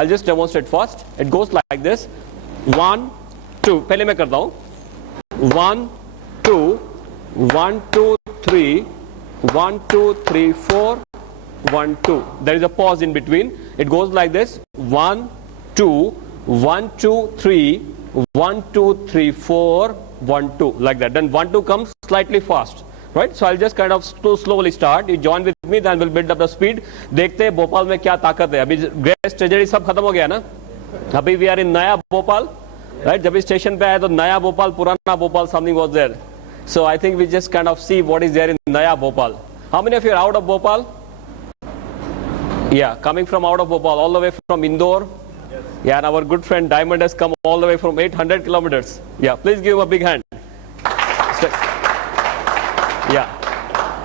I'll just demonstrate first. It goes like this. 1 2 पहले मैं करता हूँ. 1 2 1 2 3 1 2 3 4 1 2. There is a pause in between. It goes like this. 1 2 1 2 3 1 2 3 4 1 2, like that. Then 1 2 comes slightly fast, right? So I'll just kind of slowly start. You join with me, then we'll build up the speed. देखते हैं भोपाल में क्या ताकत है. अभी grace tragedy सब खत्म हो गया ना. अभी we are in नया भोपाल, right? जब इस स्टेशन पे आए तो नया भोपाल, पुराना Bhopal, something was there. So I think we just kind of see what is there in नया Bhopal. How many of you are out of Bhopal? Yeah, coming from out of Bhopal, all the way from Indore. Yes. Yeah, and our good friend Diamond has come all the way from 800 kilometers. Yeah, please give him a big hand. Yeah.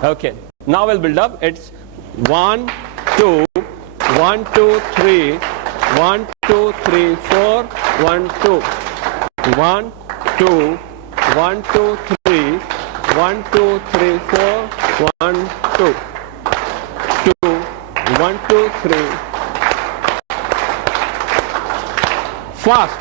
Okay. Now we'll build up. It's 1 2 1 2 3 1 2 3 4 1 2 1 2 1 2 3 1 2 3 4 1 2 2 1 2 3 fast.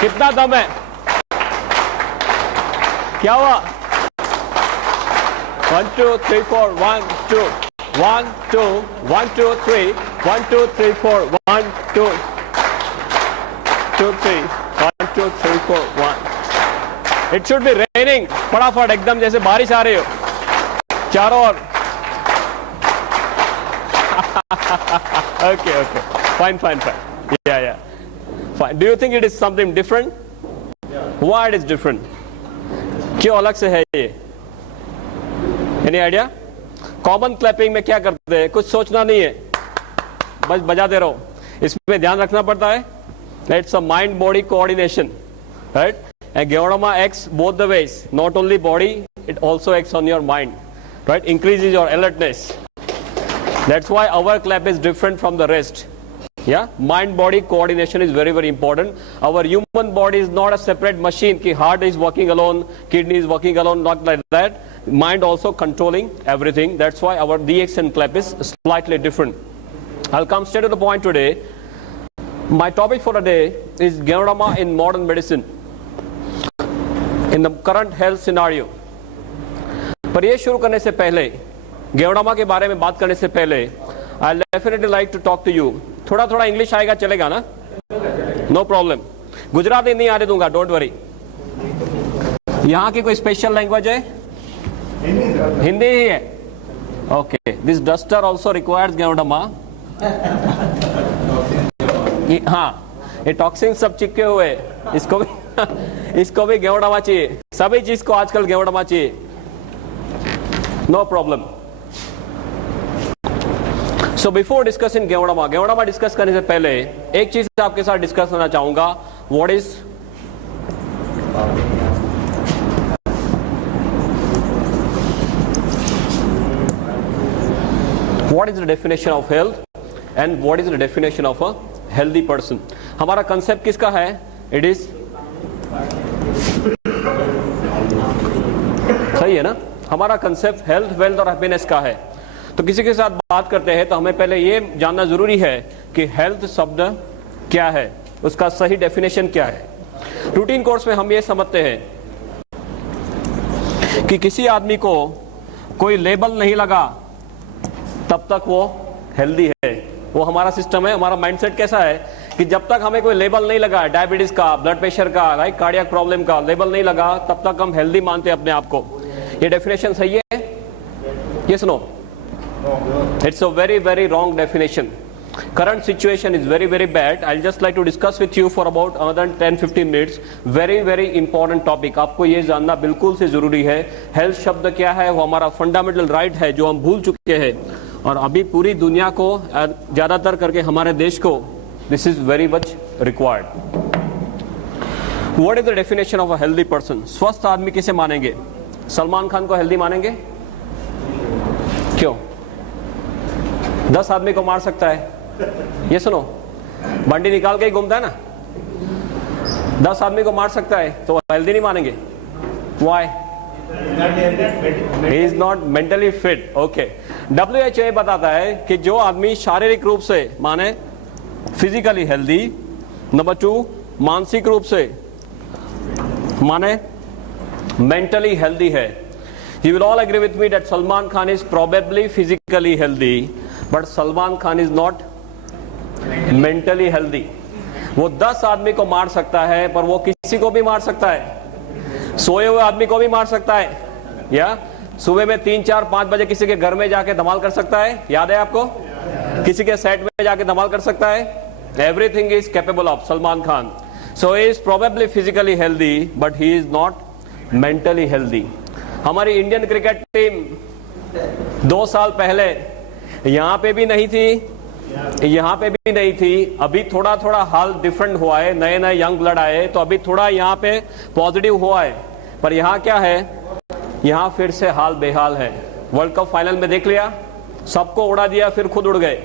कितना दम है? क्या हुआ? 1 2 3 4 1 2 1 2 1 2 3 1 2 3 4 1 2 2 3 1 2 3 4 1. It should be raining. फटाफट एकदम जैसे बारिश आ रही हो चारों ओर. Okay, okay, fine. Yeah. Fine. Do you think it is something different? Yeah. Why it is different? क्यों अलग से है ये? Any idea? Common clapping में क्या करते हैं? कुछ सोचना नहीं है, बस बजाते रहो. इसमें ध्यान रखना पड़ता है. It's a mind-body coordination, right? And Gyawadama acts both the ways. Not only body, it also acts on your mind, right? Increases your alertness. That's why our clap is different from the rest. Yeah, mind-body coordination is very important. Our human body is not a separate machine. कि heart is working alone, kidney is working alone, not like that. Mind also controlling everything. That's why our DX and clap is slightly different. I'll come straight to the point today. My topic for today is Gyawadama in modern medicine, in the current health scenario. पर ये शुरू करने से पहले, Gyawadama के बारे में बात करने से पहले, I'll definitely like to talk to you. थोड़ा इंग्लिश आएगा चलेगा ना? No problem. गुजराती नहीं आने दूंगा, डोंट वरी. यहाँ की कोई स्पेशल लैंग्वेज है? हिंदी ही है. Okay. This duster also requires Gyawadama. हाँ, ये टॉक्सिन सब चिपके हुए, इसको भी Gyawadama चाहिए. सभी चीज को आजकल Gyawadama चाहिए. No problem. So before discussing Gyawadama discuss करने से पहले एक चीज आपके साथ डिस्कस करना चाहूंगा. What is the definition of health and what is the definition of a healthy person? हमारा कंसेप्ट किसका है? It is सही है ना? हमारा कंसेप्ट हेल्थ, वेल्थ और हैप्पीनेस का है. तो किसी के साथ बात करते हैं तो हमें पहले ये जानना जरूरी है कि हेल्थ शब्द क्या है, उसका सही डेफिनेशन क्या है. रूटीन कोर्स में हम ये समझते हैं कि किसी आदमी को कोई लेबल नहीं लगा तब तक वो हेल्दी है. वो हमारा सिस्टम है. हमारा माइंडसेट कैसा है कि जब तक हमें कोई लेबल नहीं लगा, डायबिटीज का, ब्लड प्रेशर का, राइट, कार्डियक प्रॉब्लम का लेबल नहीं लगा, तब तक हम हेल्दी मानते हैं अपने आप को. ये डेफिनेशन सही है? Yes no? It's a very wrong definition. Current situation is very bad. I'll just like to discuss with you for about another 10-15 minutes. Very important topic. आपको ये जानना बिल्कुल से जरूरी है. हेल्थ शब्द क्या है? वो हमारा फंडामेंटल राइट है जो हम भूल चुके हैं, और अभी पूरी दुनिया को, ज्यादातर करके हमारे देश को, this is very much required. What is the definition of a healthy person? स्वस्थ आदमी किसे मानेंगे? सलमान खान को हेल्दी मानेंगे? क्यों? 10 आदमी को मार सकता है, ये सुनो, बंडी निकाल के ही घूमता है ना, 10 आदमी को मार सकता है तो हेल्दी नहीं मानेंगे। Why? He is not mentally fit. Okay. WHO बताता है कि जो आदमी शारीरिक रूप से माने फिजिकली हेल्दी, नंबर 2 मानसिक रूप से माने मेंटली हेल्दी है। You will all agree with me that Salman Khan is probably physically healthy, but Salman Khan is not mentally healthy. वो 10 आदमी को मार सकता है पर वो किसी को भी मार सकता है, सोए हुए आदमी को भी मार सकता है, या सुबह में 3, 4, 5 बजे किसी के घर में जाके धमाल कर सकता है, याद है आपको? किसी के सेट में जाके धमाल कर सकता है। Everything is capable of Salman Khan. So he is probably physically healthy but he is not mentally healthy. हमारी इंडियन क्रिकेट टीम 2 साल पहले यहां पे भी नहीं थी, यहां पे भी नहीं थी, अभी थोड़ा थोड़ा हाल डिफरेंट हुआ है, नए नए यंग ब्लड आए तो अभी थोड़ा यहां पे पॉजिटिव हुआ है, पर यहां क्या है, यहां फिर से हाल बेहाल है। वर्ल्ड कप फाइनल में देख लिया, सबको उड़ा दिया फिर खुद उड़ गए।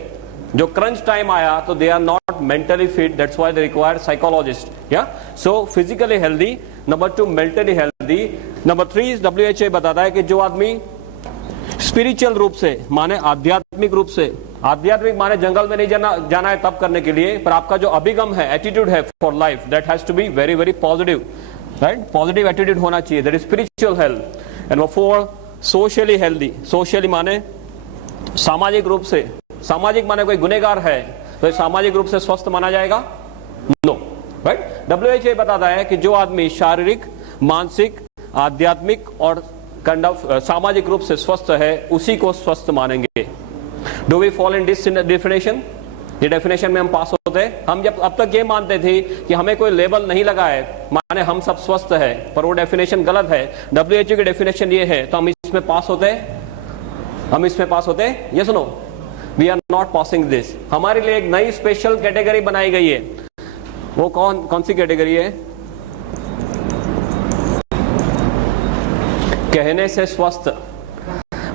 जो क्रंच टाइम आया तो they are not mentally fit, that's why they require psychologist. या so physically healthy, number 2 mentally healthy, number 3 WHO बताता है कि जो आदमी स्पिरिचुअल रूप से माने आध्यात्मिक रूप से, आध्यात्मिक माने जंगल में नहीं जाना है तब करने के लिए, पर आपका जो अभिगम है, एटीट्यूड है for life, that has to be very very positive, right? Positive attitude होना चाहिए, that is spiritual health. And 4 socially healthy. Socially माने सामाजिक रूप से, सामाजिक माने कोई गुनहगार है तो सामाजिक रूप से स्वस्थ माना जाएगा? No, right? WHO बताता है कि जो आदमी शारीरिक, मानसिक, आध्यात्मिक और काइंड ऑफ सामाजिक रूप से स्वस्थ है उसी को स्वस्थ मानेंगे। Do we fall in this definition? ये डेफिनेशन में हम पास होते हैं। हम जब अब तक ये मानते थे कि हमें कोई लेबल नहीं लगा है माने हम सब स्वस्थ है, पर वो डेफिनेशन गलत है। WHO की डेफिनेशन ये है तो हम इसमें पास होते हैं, हम इसमें पास होते हैं? ये सुनो, we are not passing this. हमारे लिए एक नई स्पेशल कैटेगरी बनाई गई है। वो कौन सी कैटेगरी है? कहने से स्वस्थ।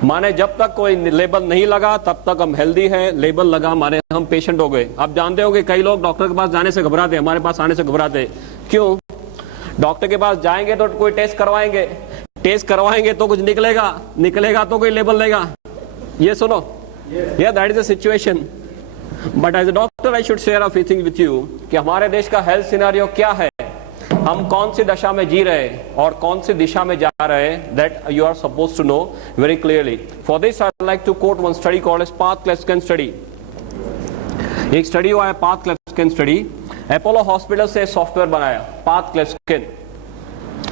माने जब तक कोई लेबल नहीं लगा तब तक हम हेल्दी है, लेबल लगा माने हम पेशेंट हो गए। आप जानते हो कि कई लोग डॉक्टर के पास जाने से घबराते हैं, हमारे पास आने से घबराते हैं। क्यों? डॉक्टर के पास जाएंगे तो कोई टेस्ट करवाएंगे, टेस्ट करवाएंगे तो कुछ निकलेगा तो कोई लेबल देगा। ये सुनो, या that is the situation. But as a doctor I should share a few things with you कि हमारे देश का हेल्थ सिनेरियो क्या है, हम कौन सी दशा में जी रहे हैं और कौन सी दिशा में जा रहे हैं, that you are suppose to know very clearly. For this I like to quote one study called as path cleft study. एक स्टडी हुआ है path cleft study, Apollo hospital से सॉफ्टवेयर बनाया path cleft,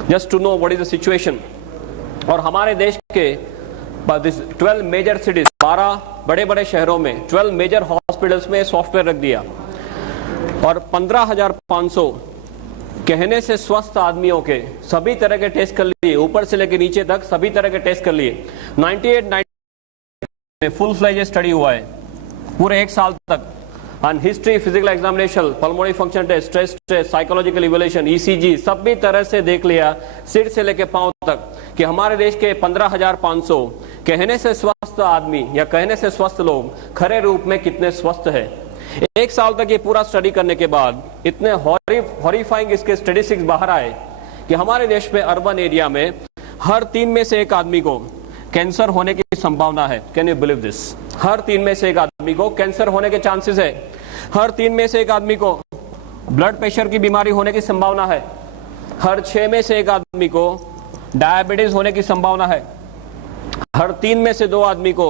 just to know what is the situation. और हमारे देश के 12 major cities, 12 बड़े बड़े शहरों में 12 मेजर हॉस्पिटल्स में सॉफ्टवेयर रख दिया और 15,500 कहने से स्वस्थ आदमियों के सभी तरह के टेस्ट कर लिए, ऊपर से लेकर नीचे तक सभी तरह के टेस्ट कर लिए। 98 में फुल फ्लेज स्टडी हुआ है पूरे 1 साल तक, on history, physical examination, pulmonary function test, stress test, psychological evaluation, ECG, सभी तरह से देख लिया सिर से लेकर पांव तक कि हमारे देश के 15,500 कहने से स्वस्थ आदमी या कहने से स्वस्थ लोग खरे रूप में कितने स्वस्थ है। 1 साल तक ये पूरा स्टडी करने के बाद इतने हॉरिफाइंग इसके स्टैटिस्टिक्स बाहर आए कि हमारे देश में अर्बन एरिया में हर 3 में से 1 आदमी को कैंसर होने की संभावना है। Can you believe this? हर 3 में से 1 आदमी को कैंसर होने के चांसेस है। हर 3 में से 1 आदमी को ब्लड प्रेशर की बीमारी होने की संभावना है। हर 6 में से 1 आदमी को डायबिटीज होने की संभावना है। हर 3 में से 2 आदमी को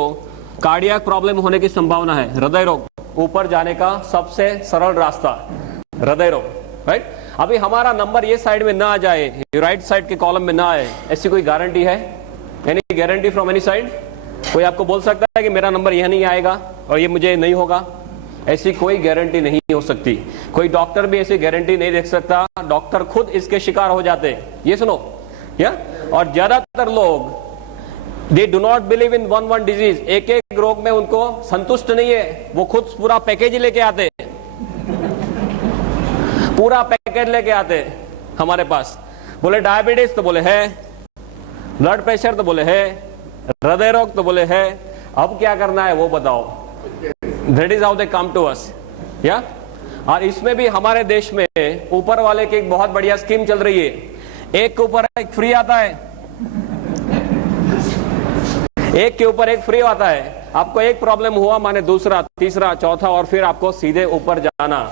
कार्डियक प्रॉब्लम होने की संभावना है। हृदय रोग ऊपर जाने का सबसे सरल रास्ता हृदय रोग, राइट? अभी हमारा नंबर ये साइड में ना आ जाए, राइट साइड के कॉलम में ना आए, ऐसी कोई गारंटी है? Any guarantee from any side? कोई आपको बोल सकता है कि मेरा नंबर यह नहीं आएगा और ये मुझे नहीं होगा? ऐसी कोई गारंटी नहीं हो सकती। कोई डॉक्टर भी ऐसी गारंटी नहीं दे सकता, डॉक्टर खुद इसके शिकार हो जाते हैं। ये सुनो, या और ज्यादातर लोग दे do not believe in one disease, एक एक रोग में उनको संतुष्ट नहीं है, वो खुद पूरा पैकेज लेके आते, पूरा पैकेज लेके आते हमारे पास। बोले डायबिटीज तो बोले है, ब्लड प्रेशर तो बोले है, हृदय रोग तो बोले है, अब क्या करना है वो बताओ। That is how they come to us, yeah. और इसमें भी हमारे देश में ऊपर वाले की एक बहुत बढ़िया स्कीम चल रही है, एक के ऊपर एक फ्री आता है, एक के ऊपर एक फ्री आता है। आपको एक प्रॉब्लम हुआ माने दूसरा, तीसरा, चौथा, और फिर आपको सीधे ऊपर जाना।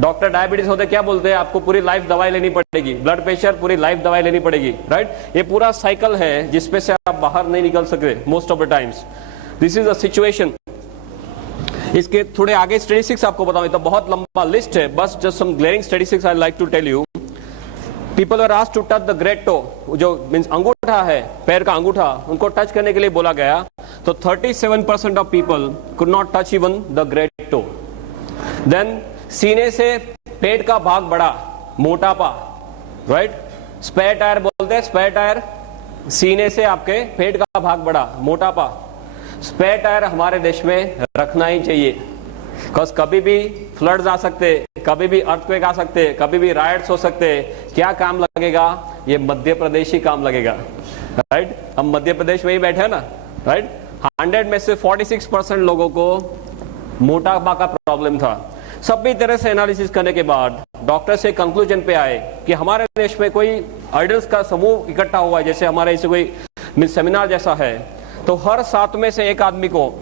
डॉक्टर डायबिटीज होते क्या बोलते हैं, आपको पूरी लाइफ दवाई लेनी पड़ेगी, ब्लड प्रेशर पूरी लाइफ दवाई लेनी पड़ेगी, राइट। ये पूरा साइकिल है जिसपे से आप बाहर नहीं निकल सकते most of the times. This is a situation. इसके थोड़े आगे स्टैटिस्टिक्स आपको बताऊं, तो बहुत लंबा लिस्ट है, बस just some glaring statistics I like to tell you. People are asked to touch the great toe, जो मींस अंगूठा है, पैर का अंगूठा, उनको टच करने के लिए बोला गया, तो 37% of people could not touch even the great toe. Then सीने से पेट का भाग बड़ा, मोटापा, राइट। स्पेयर टायर बोलते हैं, स्पेयर टायर, सीने से आपके पेट का भाग बड़ा, मोटापा। स्पेयर टायर हमारे देश में रखना ही चाहिए, बिकॉज कभी भी फ्लड्स आ सकते, कभी भी अर्थक्वेक आ सकते, कभी भी राइट्स हो सकते। क्या काम लगेगा, ये मध्य प्रदेश ही काम लगेगा, राइट। हम मध्य प्रदेश में ही बैठे हैं ना, राइट। 100 में से 46% लोगों को मोटापा का प्रॉब्लम था। सभी तरह से एनालिसिस करने के बाद डॉक्टर से कंक्लूजन पे आए कि हमारे देश में कोई आइडल्स का समूह इकट्ठा हुआ है, जैसे हमारे इसे कोई सेमिनार जैसा है, तो हर 7 में से एक आदमी को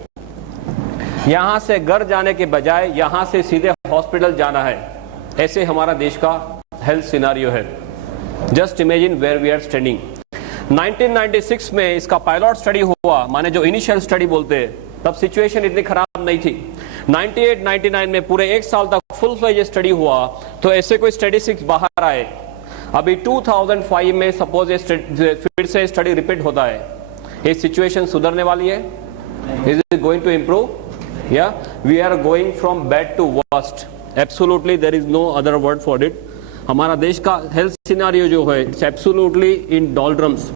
यहां से घर जाने के बजाय यहां से सीधे हॉस्पिटल जाना है। ऐसे हमारा देश का हेल्थ सिनारियो है। Just imagine where we are standing. 1996 में इसका पायलट स्टडी हुआ, माने जो इनिशियल स्टडी बोलते हैं, तब सिचुएशन इतनी खराब नहीं थी। 98-99 में पूरे एक साल तक फुल फ्लेज स्टडी हुआ, तो ऐसे कोई स्टैटिस्टिक्स बाहर आए। अभी 2005 में सपोज फिर से स्टडी रिपीट होता है। ये सिचुएशन सुधरने वाली है? Is it going to improve? या we are going from bad to worst. Absolutely there is no other word for it. हमारा देश का हेल्थ सिनेरियो जो है, it's absolutely in doldrums.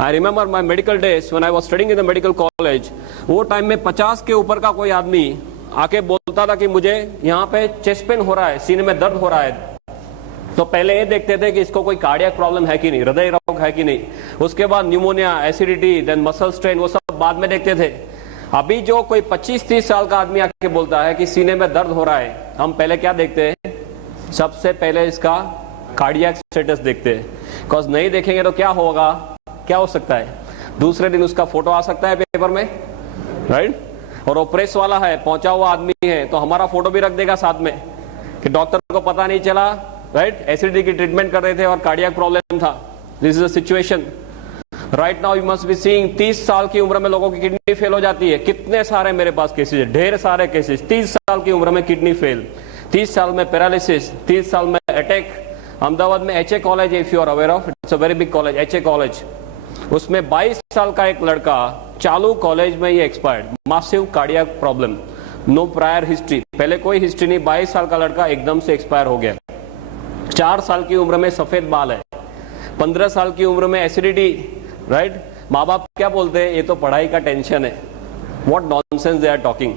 I remember my medical days when I was studying in the medical college. वो time में 50 के ऊपर का कोई आदमी आके बोलता था कि मुझे यहाँ पे चेस्ट पेन हो रहा है, सीने में दर्द हो रहा है, तो पहले ये देखते थे कि इसको कोई कार्डियक प्रॉब्लम है कि नहीं, हृदय रोग है कि नहीं। उसके बाद pneumonia, acidity, then muscle strain, वो सब बाद में देखते थे। अभी जो कोई 25-30 साल का आदमी आके बोलता है कि सीने में दर्द हो रहा है, हम पहले क्या देखते हैं? सबसे पहले इसका कार्डियक स्टेटस देखते हैं। बिकॉज नहीं देखेंगे तो क्या होगा, क्या हो सकता है? दूसरे दिन उसका फोटो आ सकता है पेपर में, राइट। और वो प्रेस वाला है, पहुंचा हुआ आदमी है, तो हमारा फोटो भी रख देगा साथ में कि डॉक्टर को पता नहीं चला, राइट, एसिडिटी की ट्रीटमेंट कर रहे थे और कार्डियक प्रॉब्लम था। This is a situation right now. You must be seeing 30 साल की उम्र में लोगों की किडनी फेल हो जाती है। कितने सारे मेरे पास केसेस है, ढेर सारे केसेस। 30 साल की उम्र में किडनी फेल, 30 साल में पैरालिसिस, 30 साल में अटैक। अहमदाबाद में HA college, if you are aware of, it's a very big college, HA college. उसमें 22 साल का एक लड़का चालू कॉलेज में ही expired, massive cardiac problem, no prior history, पहले कोई हिस्ट्री नहीं, 22 साल का लड़का एकदम से एक्सपायर हो गया। 4 साल की उम्र में सफेद बाल है, 15 साल की उम्र में एसिडिटी, राइट। माँ बाप क्या बोलते हैं, ये तो पढ़ाई का टेंशन है। What nonsense they are talking.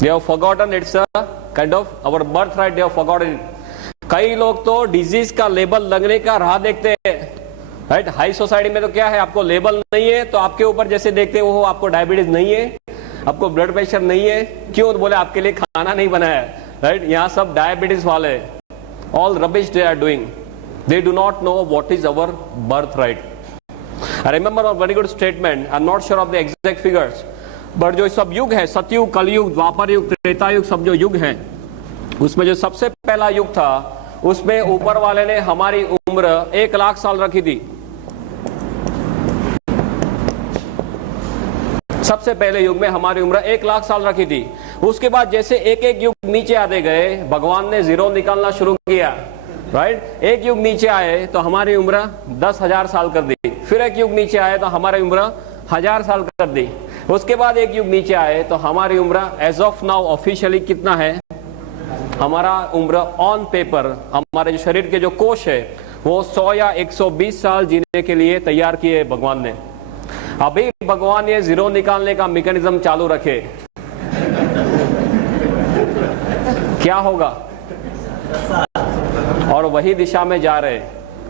They have forgotten it's a kind of our birth right, they have forgotten it. कई लोग तो डिजीज का लेबल लगने का राह देखते हैं, राइट। हाई सोसाइटी में तो क्या है, आपको लेबल नहीं है तो आपके ऊपर जैसे देखते हो, आपको डायबिटीज नहीं है, आपको ब्लड प्रेशर नहीं है, क्यों? बोले आपके लिए खाना नहीं बनाया, राइट। यहाँ सब डायबिटीज वाले, all rubbish they are doing, they do not know what is our birth right. I remember a very good statement, I am not sure of the exact figures, but जो सब युग है, सतयुग, कलयुग, द्वापर युग, त्रेता युग, सब जो युग है, उसमें जो सबसे पहला युग था, उसमें ऊपर वाले ने हमारी उम्र 1 लाख साल रखी थी। सबसे पहले युग में हमारी उम्र 1 लाख साल रखी थी। उसके बाद जैसे एक एक युग नीचे आते गए, भगवान ने जीरो निकालना शुरू किया, राइट। एक युग नीचे आए तो हमारी उम्र 10,000 साल कर दी, फिर एक युग नीचे आए तो हमारी उम्र 1000 साल कर दी, उसके बाद एक युग नीचे आए तो हमारी उम्र एज ऑफ नाउ ऑफिशियली कितना है? हमारा उम्र ऑन पेपर, हमारे जो शरीर के जो कोश है वो 100 या 120 साल जीने के लिए तैयार किए भगवान ने। अभी भगवान ये जीरो निकालने का मैकेनिज्म चालू रखे, क्या होगा? और वही दिशा में जा रहे।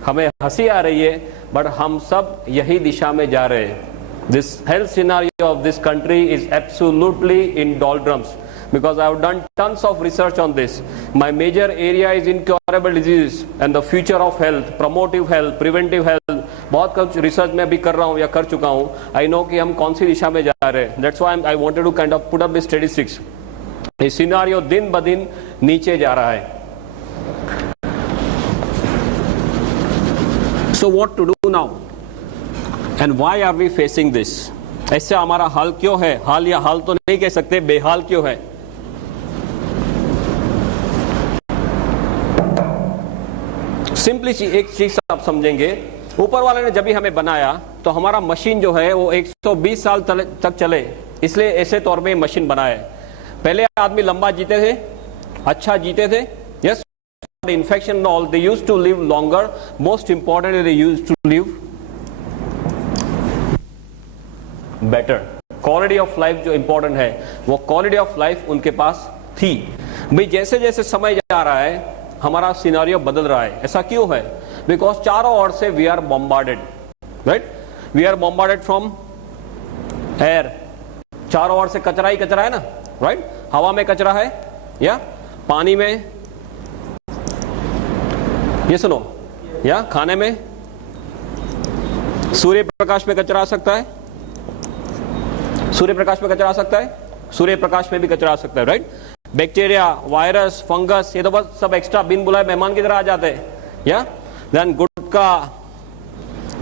हमें हंसी आ रही है, बट हम सब यही दिशा में जा रहे हैं। This health scenario of this country is absolutely in doldrums because I have done tons of research on this. My major area is incurable diseases and the future of health, promotive health, preventive health. बहुत कुछ research मैं भी कर रहा हूँ या कर चुका हूँ. I know कि हम कौन सी दिशा में जा रहे हैं. That's why I wanted to kind of put up the statistics. ये सिनारियो दिन ब दिन नीचे जा रहा है. So what to do now? And why are we facing this? ऐसे हमारा हाल क्यों है? हाल या हाल तो नहीं कह सकते, बेहाल क्यों है? सिंपली एक चीज आप समझेंगे, ऊपर वाले ने जब भी हमें बनाया तो हमारा मशीन जो है वो 120 साल तक चले, इसलिए ऐसे तौर पे मशीन बनाया है. पहले आदमी लंबा जीते थे, अच्छा जीते थे. Yes, infection all they used to live longer. Most important they used to live better. Quality of life जो इंपॉर्टेंट है, वो क्वालिटी ऑफ लाइफ उनके पास थी. भाई जैसे जैसे समय जा रहा है हमारा सिनारियो बदल रहा है. ऐसा क्यों है? बिकॉज चारों ओर से we are bombarded, right? We are bombarded from air. चारों ओर से कचरा ही कचरा है ना, राइट? हवा में कचरा है या पानी में, ये सुनो, या खाने में, सूर्य प्रकाश में कचरा आ सकता है. सूर्य प्रकाश में कचरा आ सकता है, सूर्य प्रकाश में भी कचरा आ सकता है, राइट? बैक्टीरिया, वायरस, फंगस, ये तो बस सब एक्स्ट्रा बिन बुलाए मेहमान की तरह आ जाते हैं. या देन गुटखा,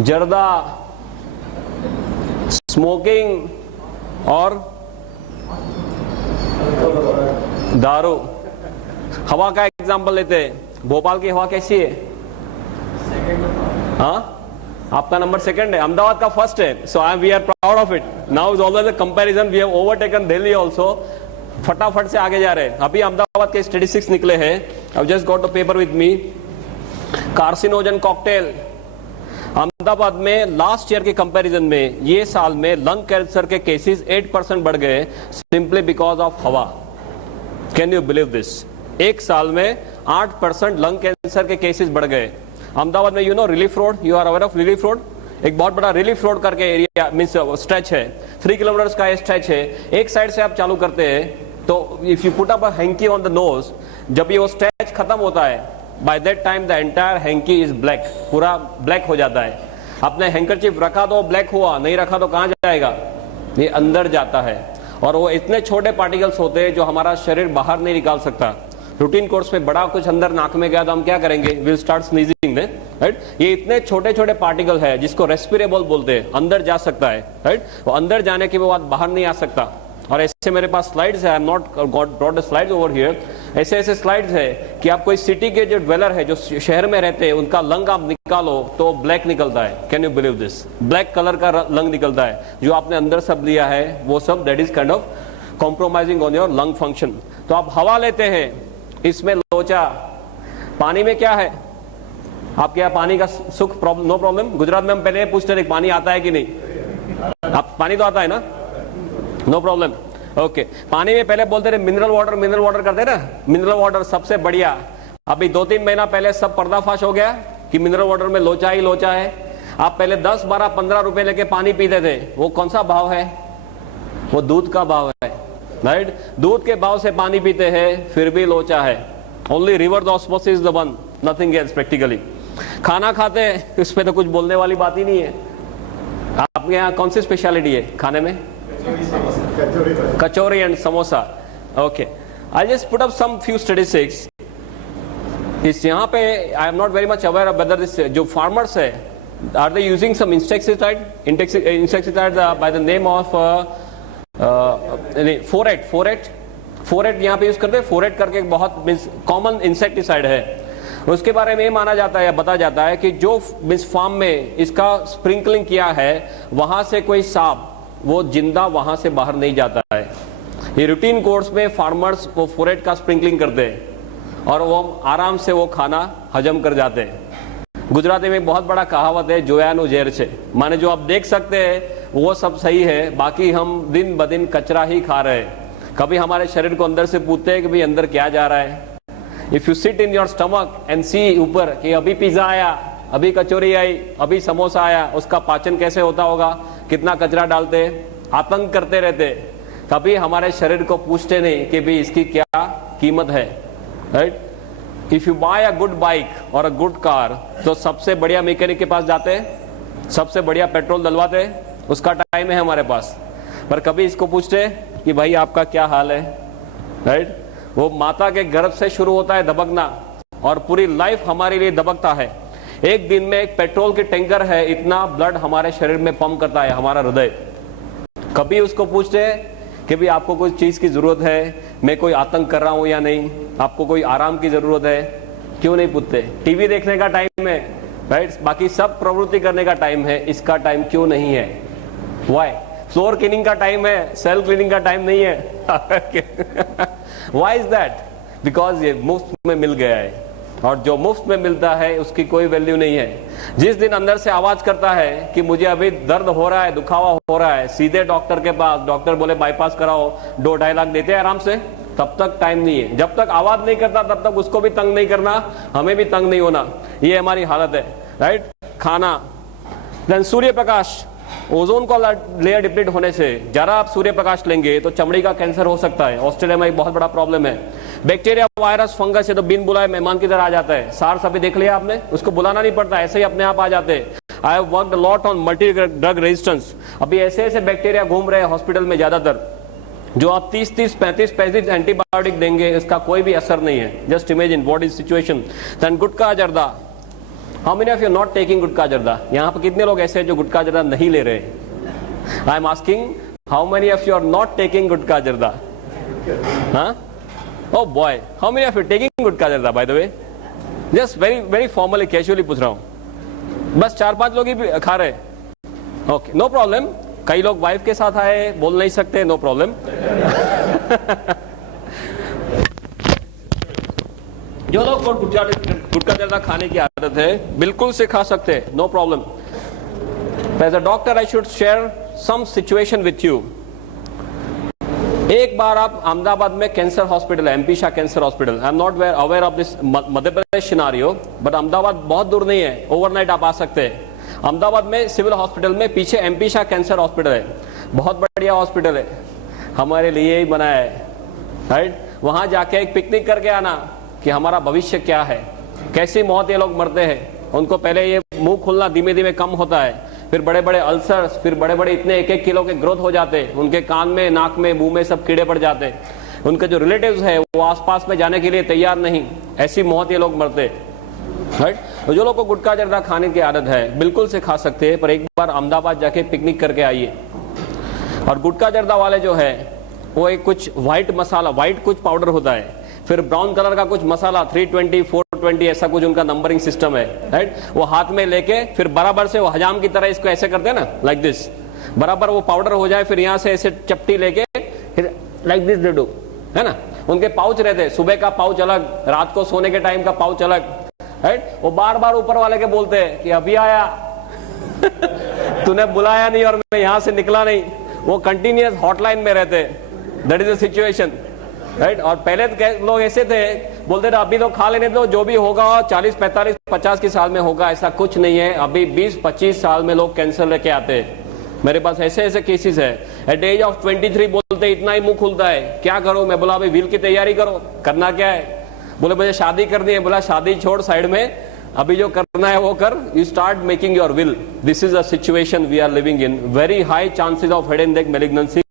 जर्दा, स्मोकिंग और दारू. हवा का एग्जांपल लेते हैं. भोपाल की हवा कैसी है? हाँ, आपका नंबर सेकंड है, अहमदाबाद का फर्स्ट है. So we are proud of it. Now is always a comparison. We have overtaken Delhi also. फटाफट से आगे जा रहे हैं. अभी अहमदाबाद के स्टैटिस्टिक्स निकले हैं. I just got the paper with me. Carcinogen cocktail Ahmedabad में लास्ट ईयर के कंपैरिजन में ये साल में लंग कैंसर के केसेस 8% बढ़ गए, सिंपली बिकॉज ऑफ हवा. Can you believe this? एक साल में 8% लंग कैंसर के केसेस बढ़ गए अहमदाबाद में. You know relief road, you are aware of relief road? एक बहुत बड़ा रिलीफ रोड करके एरिया मींस स्ट्रेच है, 3 किलोमीटर का स्ट्रेच है. एक साइड से आप चालू करते हैं तो if you put up a hanky on the nose, जब ये वो स्ट्रेच खत्म होता है, by that time the entire hanky is black. पूरा ब्लैक हो जाता है. आपने हैंकरचीफ रखा तो ब्लैक हुआ, नहीं रखा तो कहां जाएगा? ये अंदर जाता है. और वो इतने छोटे पार्टिकल्स होते हैं जो हमारा शरीर बाहर नहीं निकाल सकता. रूटीन कोर्स में बड़ा कुछ अंदर नाक में गया तो हम क्या करेंगे? Will start sneezing, right? ये इतने छोटे छोटे पार्टिकल है जिसको रेस्पिरेबल बोलते हैं, अंदर जा सकता है, राइट? वो अंदर जाने के बाद बाहर नहीं आ सकता. और ऐसे मेरे पास स्लाइड्स है, I am not brought the slides over here. ऐसे ऐसे स्लाइड्स है कि आप कोई सिटी के जो ड्वेलर है, जो शहर में रहते हैं, उनका लंग आप निकालो तो ब्लैक निकलता है. Can you believe this? Black colour का लंग निकलता है. जो आपने अंदर सब लिया है वो सब, that is kind of compromising on your lung function. तो आप हवा लेते हैं, इसमें लोचा. पानी में क्या है? आपके यहाँ पानी का सुख नो प्रॉब्लम. गुजरात में हम पहले पूछते थे पानी आता है कि नहीं. आप पानी तो आता है ना, नो प्रॉब्लम. ओके, पानी में पहले बोलते थे मिनरल वाटर करते ना, मिनरल वाटर सबसे बढ़िया. अभी 2-3 महीना पहले सब पर्दाफाश हो गया कि मिनरल वाटर में लोचा ही लोचा है. आप पहले 10, 12, 15 रुपए लेके पानी पीते थे. वो कौन सा भाव है? वो दूध का भाव है, राइट? दूध के भाव से पानी पीते हैं, फिर भी लोचा है. Only reverse osmosis the one, nothing else practically. खाना खाते हैं, इस पे तो कुछ बोलने वाली बात ही नहीं है. आपके यहाँ कौन सी स्पेशलिटी है खाने में? Kachori and samosa. Okay, I just put up some few statistics. इस यहाँ पे I am not very much aware of whether this, जो फार्मर्स है, are they using some insecticide by the name of phorate यहाँ पे यूज करते हैं. फोरेट करके बहुत कॉमन इंसेक्टिसाइड है. उसके बारे में ये माना जाता है या बताया जाता है कि जो फार्म में इसका स्प्रिंकलिंग किया है, वहां से कोई सांप वो जिंदा वहां से बाहर नहीं जाता है. ये रूटीन कोर्स में फार्मर्स वो फोरेट का स्प्रिंकलिंग करते हैं और वो आराम से वो खाना हजम कर जाते हैं. गुजराती में बहुत बड़ा कहावत है, जोयानु जेर छे, माने जो आप देख सकते हैं वो सब सही है, बाकी हम दिन ब दिन कचरा ही खा रहे हैं. कभी हमारे शरीर को अंदर से पूछते हैं कि भाई अंदर क्या जा रहा है. If you sit in your stomach and see ऊपर कि अभी पिज्जा आया, अभी कचौरी आई, अभी समोसा आया, उसका पाचन कैसे होता होगा, कितना कचरा डालते, आतंक करते रहते, कभी हमारे शरीर को पूछते नहीं कि भी इसकी क्या कीमत है, right? If you buy a good bike और अ गुड कार, तो सबसे बढ़िया मैकेनिक के पास जाते, सबसे बढ़िया पेट्रोल डलवाते, उसका टाइम है हमारे पास, पर कभी इसको पूछते कि भाई आपका क्या हाल है, राइट? वो माता के गर्भ से शुरू होता है दबकना, और पूरी लाइफ हमारे लिए दबकता है। एक दिन में एक पेट्रोल की टैंकर है, इतना ब्लड हमारे शरीर में पंप करता है हमारा हृदय। कभी उसको पूछते हैं कि भी आपको कोई चीज की जरूरत है, मैं कोई आतंक कर रहा हूं या नहीं, आपको कोई आराम की जरूरत है? क्यों नहीं पूछते? टीवी देखने का टाइम है, राइट? बाकी सब प्रवृत्ति करने का टाइम है, इसका टाइम क्यों नहीं है? व्हाई? फ्लोर क्लीनिंग का टाइम है, सेल क्लीनिंग का टाइम नहीं है। Why is that? बिकॉज ये मुफ्त में मिल गया है, और जो मुफ्त में मिलता है उसकी कोई वैल्यू नहीं है। जिस दिन अंदर से आवाज करता है कि मुझे अभी दर्द हो रहा है, दुखावा हो रहा है, सीधे डॉक्टर के पास, डॉक्टर बोले बाईपास कराओ, 2-2.5 लाख देते हैं आराम से, तब तक टाइम नहीं है। जब तक आवाज नहीं करता तब तक उसको भी तंग नहीं करना, हमें भी तंग नहीं होना, ये हमारी हालत है, राइट? खाना, देन सूर्य प्रकाश, ओजोन का लेयर डिप्लीट होने से जरा आप सूर्य प्रकाश लेंगे तो चमड़ी का कैंसर हो सकता है। ऑस्ट्रेलिया में एक बहुत बड़ा प्रॉब्लम है, बैक्टीरिया, वायरस, फंगस, ये तो बिन बुलाए मेहमान की तरह आ जाता है। सार्स अभी देख लिया आपने, उसको बुलाना नहीं पड़ता, ऐसे ही अपने आप आ जाते हैं। I have worked a lot on multi drug resistance. अभी ऐसे ऐसे बैक्टीरिया घूम रहे हैं हॉस्पिटल में ज्यादातर, जो आप 30-30, 35-35 एंटीबायोटिक देंगे, इसका कोई भी असर नहीं है। Just imagine what is situation. Then gutkha zarda, how many of you not taking gutkha zarda? यहाँ पर कितने लोग ऐसे हैं जो गुटखा जर्दा नहीं ले रहे? I am asking, how many of you are not taking gutkha zarda? हाँ? Oh boy, how many of you taking गुटखा जर्दा by the way? Just very formally, casually पूछ रहा हूँ। बस 4-5 लोग ही खा रहे। Okay, no problem. कई लोग वाइफ के साथ आए, बोल नहीं सकते, नो प्रॉब्लम। जो लोग को गुटखा जर्दा खाने की आदत है, बिल्कुल से खा सकते हैं, no problem. As a doctor I should share some situation with you. एक बार आप अहमदाबाद में कैंसर हॉस्पिटल है, MP Shah cancer hospital. I am not aware of this Madhya Pradesh scenario, but Ahmedabad बहुत दूर नहीं है, ओवरनाइट आप आ सकते हैं। अहमदाबाद में सिविल हॉस्पिटल में पीछे एमपी शाह कैंसर हॉस्पिटल है, बहुत बढ़िया हॉस्पिटल है, हमारे लिए ही बनाया है, राइट? वहां जाके एक पिकनिक करके आना कि हमारा भविष्य क्या है, कैसी मौत ये लोग मरते हैं। उनको पहले ये मुंह खुलना धीमे धीमे कम होता है, फिर बड़े बड़े अल्सर्स, फिर बड़े बड़े इतने 1-1 किलो के ग्रोथ हो जाते, उनके कान में, नाक में, मुंह में सब कीड़े पड़ जाते। उनके जो रिलेटिव्स है वो आसपास में जाने के लिए तैयार नहीं, ऐसी मौत ये लोग मरते, राइट? तो जो लोग को गुटखा जर्दा खाने की आदत है, बिल्कुल से खा सकते हैं, पर एक बार अहमदाबाद जाके पिकनिक करके आइए। और गुटखा जर्दा वाले जो है वो एक कुछ व्हाइट मसाला, व्हाइट कुछ पाउडर होता है, फिर ब्राउन कलर का कुछ मसाला, 320, 420 ऐसा कुछ उनका नंबरिंग सिस्टम है, राइट? वो हाथ में लेके फिर बराबर से वो हजाम की तरह इसको ऐसे करते हैं ना, लाइक दिस, बराबर वो पाउडर हो जाए, फिर यहाँ से ऐसे चपटी लेके फिर लाइक दिस दे डू, है ना? उनके पाउच रहते, सुबह का पाउच अलग, रात को सोने के टाइम का पाउच अलग, राइट? वो बार बार ऊपर वाले के बोलते हैं कि अभी आया तूने बुलाया नहीं और मैं यहां से निकला नहीं। वो कंटिन्यूअस हॉटलाइन में रहते, that is the situation, right? और पहले तो लोग ऐसे थे, बोलते थे अभी तो खा लेने दो, जो भी होगा 40, 45, 50 की साल में होगा। ऐसा कुछ नहीं है, अभी 20-25 साल में लोग कैंसर लेके आते हैं। मेरे पास ऐसे ऐसे केसेस है, एट एज ऑफ 23 बोलते इतना ही मुंह खुलता है, क्या करो? मैं बोला अभी व्हील की तैयारी करो। करना क्या है? बोले मुझे शादी करनी है। बोला शादी छोड़ साइड में, अभी जो करना है वो कर, you start making your will. This is a situation we are living in. Very high chances of head and neck malignancy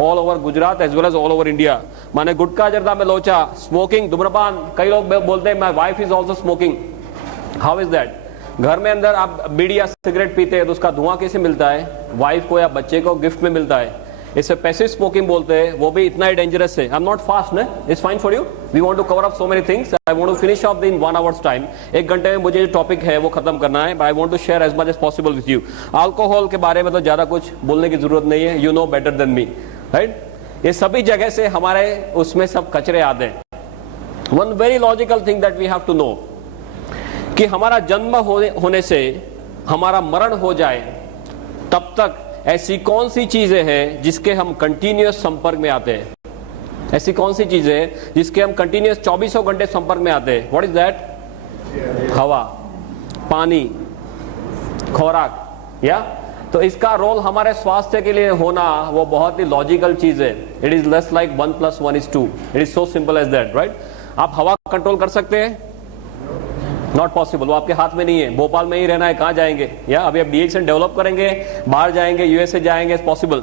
all over Gujarat as well as all over India. माने गुटखा जर्दा में लोचा, स्मोकिंग, धूम्रपान, कई लोग बोलते हैं my wife is also smoking. How is that? घर में अंदर आप बीड़ी या सिगरेट पीते हैं तो उसका धुआं कैसे मिलता है? वाइफ को या बच्चे को गिफ्ट में मिलता है, इसे पैसिव स्मोकिंग बोलते हैं। वो भी इतना ही डेंजरस है। आई एम नॉट फास्ट, ना, it's fine for you. We want to cover up so many things. I want to finish off in 1 hours time. 1 घंटे में मुझे जो टॉपिक है वो खत्म करना है, but I want to share as much as possible with you. Alcohol के बारे में तो ज्यादा कुछ बोलने की जरूरत नहीं है, you know better than me, right? ये सभी जगह से हमारे उसमें सब कचरे आते हैं। One very logical thing that we have to know कि हमारा जन्म होने से हमारा मरण हो जाए तब तक ऐसी कौन सी चीजें हैं जिसके हम कंटिन्यूअस संपर्क में आते हैं? ऐसी कौन सी चीजें हैं जिसके हम कंटिन्यूअस 24 घंटे संपर्क में आते हैं? What is that? हवा, पानी, खुराक, या तो इसका रोल हमारे स्वास्थ्य के लिए होना वो बहुत ही लॉजिकल चीज है. It is less like 1 + 1 = 2. It is so simple as that, right. आप हवा कंट्रोल कर सकते हैं? नॉट पॉसिबल, वो आपके हाथ में नहीं है. भोपाल में ही रहना है, कहां जाएंगे? या अभी आप डीएक्सन डेवलप करेंगे, बाहर जाएंगे, यूएसए जाएंगे, पॉसिबल.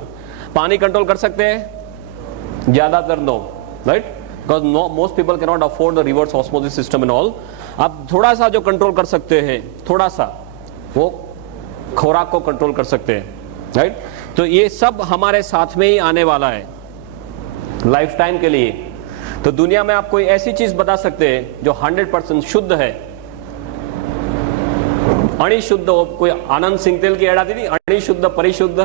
पानी कंट्रोल कर सकते हैं? ज्यादातर no, right, because most people can not afford the reverse osmosis system and all. आप थोड़ा सा जो कंट्रोल कर सकते हैं, थोड़ा सा, वो खुराक को कंट्रोल कर सकते हैं, राइट. तो ये सब हमारे साथ में ही आने वाला है लाइफ टाइम के लिए. तो दुनिया में आप कोई ऐसी चीज बता सकते हैं जो 100% शुद्ध है, अणिशुद्ध हो? कोई आनंद सिंह तेल की ऐड आती थी, अणिशुद्ध परिशुद्ध.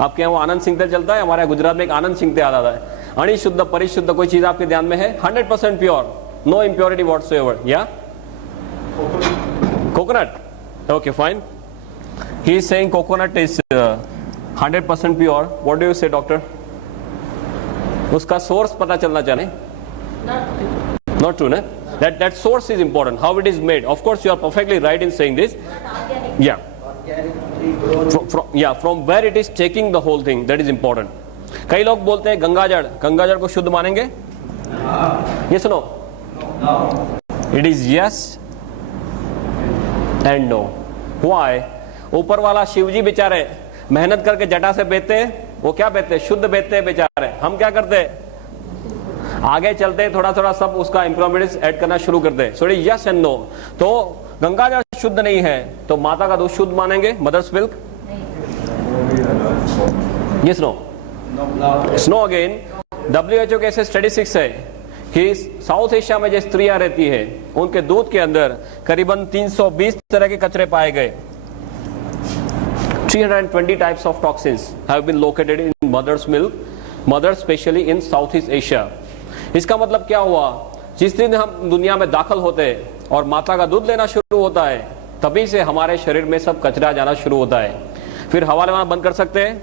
आपके यहाँ वो आनंद सिंह तेल चलता है, हमारे गुजरात में एक आनंद सिंह तेल आता है. अणिशुद्ध परिशुद्ध कोई चीज आपके ध्यान में है? 100% प्योर, नो इम्प्योरिटी व्हाटसोएवर. या coconut? Okay, fine. He is saying coconut is 100% pure. What do you say, doctor? उसका सोर्स पता चलना चाहिए. Not true, ना? That source is important. How it is made. Of course, you are perfectly right in saying this. Yeah. From where it is taking the whole thing, that is important. कई लोग बोलते हैं गंगाजल को शुद्ध मानेंगे? Yes or no? It is yes and no. Why? ऊपर वाला शिवजी बेचारे मेहनत करके जटा से बेचते हैं, वो क्या बेचते हैं? शुद्ध बेचते हैं बेचारे. हम क्या करते हैं? आगे चलते हैं, थोड़ा थोड़ा सब उसका इम्प्रोरिटीज ऐड करना शुरू करते हैं. So yes and no. तो गंगाजल शुद्ध नहीं है, तो माता का दूध शुद्ध मानेंगे? Mother's milk? Yes no? No again. WHO के ऐसे स्टैटिस्टिक्स है कि साउथ एशिया में जो स्त्रियां रहती है, उनके दूध के अंदर करीबन 320 तरह के कचरे पाए गए. 320 types of toxins have been located in mother's milk, mothers especially in Southeast Asia. इसका मतलब क्या हुआ? जिस दिन हम दुनिया में दाखिल होते हैं और माता का दूध लेना शुरू होता है, तभी से हमारे शरीर में सब कचरा जाना शुरू होता है. फिर हवा लेना बंद कर सकते हैं,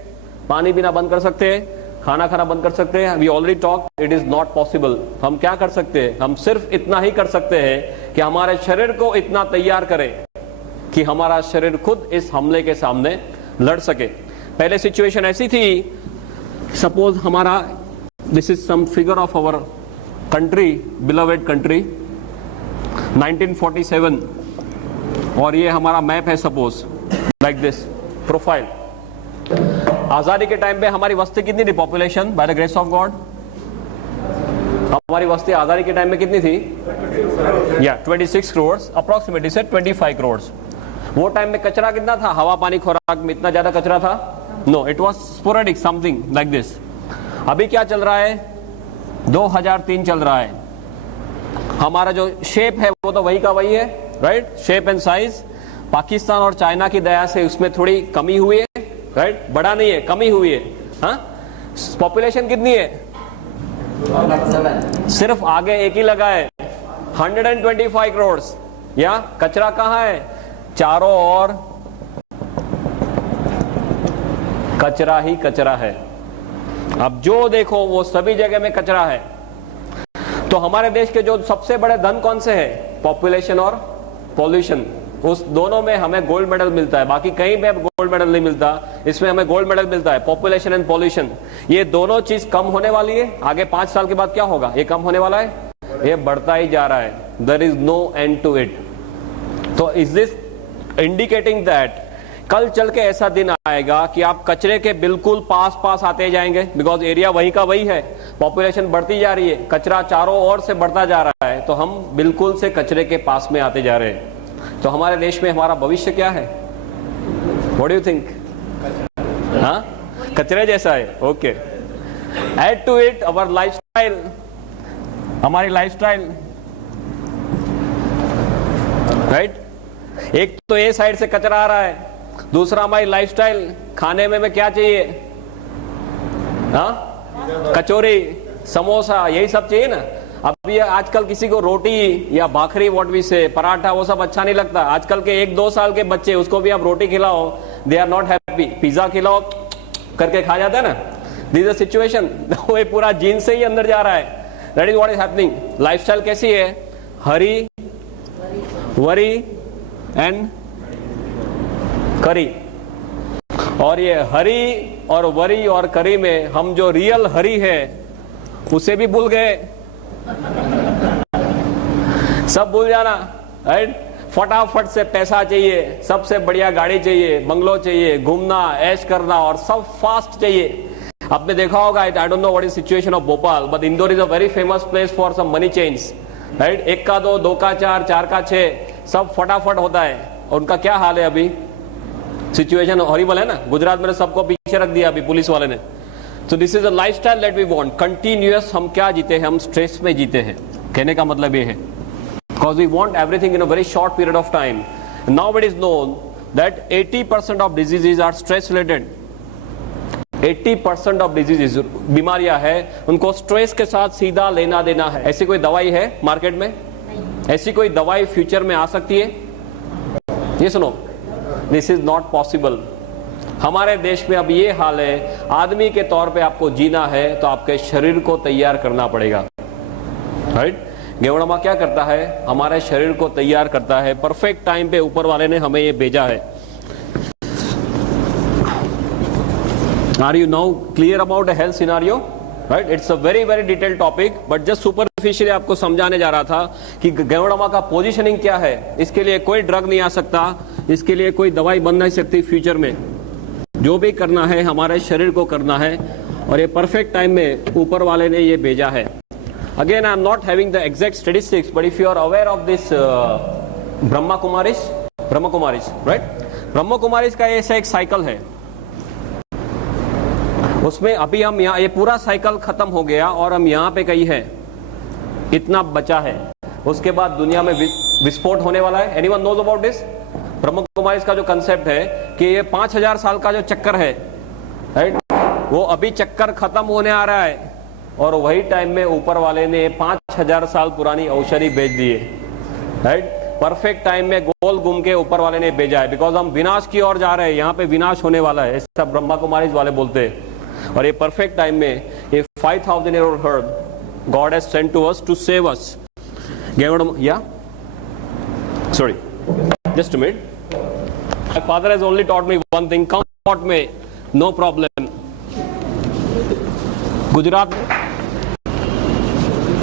पानी पीना बंद कर सकते हैं, खाना खाना बंद कर सकते हैं. We already talk, it is not possible. हम क्या कर सकते हैं? हम सिर्फ इतना ही कर सकते हैं कि हमारे शरीर को इतना तैयार करें कि हमारा शरीर खुद इस हमले के सामने लड़ सके. पहले सिचुएशन ऐसी थी, सपोज हमारा, this is some figure of our country, beloved country, 1947, और ये हमारा मैप है, सपोज लाइक दिस प्रोफाइल. आजादी के टाइम पे हमारी वस्ती कितनी थी? Population by the grace of God, हमारी वस्ती आजादी के टाइम में कितनी थी? 26 करोड़ अप्रोक्सीमेटली से 25 करोड़. वो टाइम में कचरा कितना था? हवा पानी खुराक में इतना ज्यादा कचरा था? No, it was sporadic, something like this. अभी क्या चल रहा है? 2003 चल रहा है. हमारा जो शेप है वो तो वही का वही है, right. Shape and size. Pakistan और चाइना की दया से उसमें थोड़ी कमी हुई है, राइट. बढ़ा नहीं है, कमी हुई है. हाँ, पॉपुलेशन कितनी है? सिर्फ आगे एक ही लगा है, 125 करोड़. या कचरा कहाँ है? चारों ओर कचरा ही कचरा है. अब जो देखो वो सभी जगह में कचरा है. तो हमारे देश के जो सबसे बड़े धन कौन से हैं? पॉपुलेशन और पॉल्यूशन. उस दोनों में हमें गोल्ड मेडल मिलता है, बाकी कहीं पे गोल्ड मेडल नहीं मिलता. इसमें हमें गोल्ड मेडल मिलता है, पॉपुलेशन एंड पॉल्यूशन. ये दोनों चीज कम होने वाली है. आगे 5 साल के बाद क्या होगा? ये कम होने वाला है, ये बढ़ता ही जा रहा है. There is no end to it. तो इज दिस इंडिकेटिंग दैट कल चल के ऐसा दिन आएगा कि आप कचरे के बिल्कुल पास पास आते जाएंगे, बिकॉज एरिया वही का वही है, पॉपुलेशन बढ़ती जा रही है, कचरा चारों ओर से बढ़ता जा रहा है, तो हम बिल्कुल से कचरे के पास में आते जा रहे हैं. तो हमारे देश में हमारा भविष्य क्या है? What do you think? हाँ, कचरे जैसा है. Okay. Add to it our lifestyle, हमारी लाइफस्टाइल, राइट. एक तो ए साइड से कचरा आ रहा है, दूसरा हमारी लाइफस्टाइल. खाने में क्या चाहिए? हाँ, कचौरी, समोसा, यही सब चाहिए ना. अब ये आजकल किसी को रोटी या भाखरी, व्हाट वी से, पराठा, वो सब अच्छा नहीं लगता. आजकल के 1-2 साल के बच्चे, उसको भी आप रोटी खिलाओ, they are not happy. Pizza खिलाओ करके खा जाता है ना. This is situation. वो पूरा जीन से ही अंदर जा रहा है. That is what is happening. Lifestyle कैसी है? हरी, वरी एंड करी. और ये हरी और वरी और करी में हम जो रियल हरी है उसे भी भूल गए। सब भूल जाना, राइट। फटाफट से पैसा चाहिए, सबसे बढ़िया गाड़ी चाहिए, बंगलो चाहिए, घूमना, ऐश करना और सब फास्ट चाहिए। आपने देखा होगा, I don't know what is situation of Bhopal, but Indore is a very famous place for some money change, right. 1 का 2, 2 का 4, 4 का 6, सब फटाफट होता है। और उनका क्या हाल है अभी? सिचुएशन हॉरिबल है ना। गुजरात में सबको पीछे रख दिया अभी पुलिस वाले ने। So this is a lifestyle that we want, continuous. हम क्या जीते हैं? हम स्ट्रेस में जीते हैं। कहने का मतलब ये है, because we want everything in a very short period of time. Now it is known that 80% of diseases are stress related. 80% of diseases, बीमारियां हैं, उनको स्ट्रेस के साथ सीधा लेना देना है। ऐसी कोई दवाई है मार्केट में? ऐसी कोई दवाई फ्यूचर में आ सकती है? ये सुनो, दिस इज नॉट पॉसिबल। हमारे देश में अब ये हाल है, आदमी के तौर पे आपको जीना है तो आपके शरीर को तैयार करना पड़ेगा, राइट। गेवड़मा क्या करता है? हमारे शरीर को तैयार करता है। परफेक्ट टाइम पे ऊपर वाले ने हमें ये भेजा है। Are you now clear about the health scenario? Right, it's a very very detailed topic, but just superficially आपको समझाने जा रहा था कि गेवड़मा का पोजीशनिंग क्या है। इसके लिए कोई ड्रग नहीं आ सकता, इसके लिए कोई दवाई बन नहीं सकती फ्यूचर में। जो भी करना है हमारे शरीर को करना है, और ये परफेक्ट टाइम में ऊपर वाले ने ये भेजा है। Again, I am not having the exact statistics, but if you are aware of this Brahma Kumaris, right? Brahma Kumaris का ऐसा एक साइकिल है, उसमें अभी हम यहाँ, ये पूरा साइकिल खत्म हो गया और हम यहाँ पे कहीं है, इतना बचा है। उसके बाद दुनिया में विस्फोट होने वाला है। Anyone knows about this? ब्रह्म कुमारीज का जो कंसेप्ट है कि ये 5000 साल का जो चक्कर है, राइट, वो अभी चक्कर खत्म होने आ रहा है, और वही टाइम में ऊपर वाले ने 5000 साल पुरानी औषधि भेज दी है, राइट। परफेक्ट टाइम में गोल घूम के ऊपर वाले ने भेजा है, बिकॉज हम विनाश की ओर जा रहे हैं, यहाँ पे विनाश होने वाला है, ऐसा ब्रह्मा कुमारीज वाले बोलते हैं। और ये परफेक्ट टाइम में ये 5000 year old herb God has sent to us to save us. Yeah? Sorry. Just a minute. My father has only taught me one thing, come taught me, no problem. Gujarat में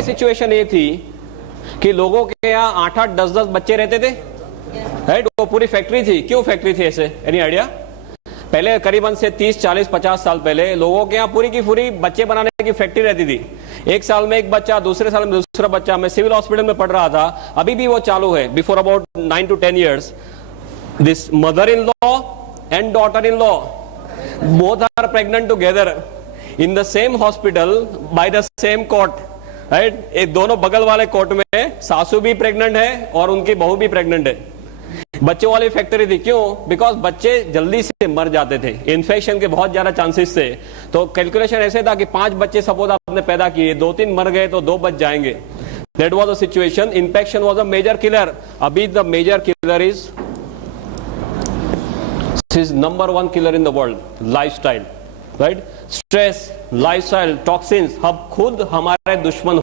situation ये थी कि लोगों के यहाँ 8-8, 10-10 बच्चे रहते थे, राइट। वो पूरी फैक्ट्री थी। क्यों फैक्ट्री थी ऐसे? Any idea? पहले करीबन से 30, 40, 50 साल पहले लोगों के यहाँ पूरी की पूरी बच्चे बनाने की फैक्ट्री रहती थी। एक साल में एक बच्चा, दूसरे साल में दूसरा बच्चा। मैं सिविल हॉस्पिटल में पढ़ रहा था, अभी भी वो चालू है। Before about 9 to 10 years, this mother in law and daughter in law both are pregnant together in the same hospital by the same court, right? ये दोनों बगल वाले कोर्ट में सासू भी प्रेग्नेंट है और उनकी बहू भी प्रेग्नेंट है। बच्चों वाली फैक्ट्री थी। क्यों? बिकॉज बच्चे जल्दी से मर जाते थे, इन्फेक्शन के बहुत ज्यादा चांसेस थे। तो कैलकुलेशन ऐसे था कि 5 बच्चे सपोज आपने पैदा किए, 2-3 मर गए तो 2 बच जाएंगे। That was the situation. Infection was a major killer. अभी the major killer is number 1 killer in the world, lifestyle, right. Stress, lifestyle, toxins, हम खुद हमारे दुश्मन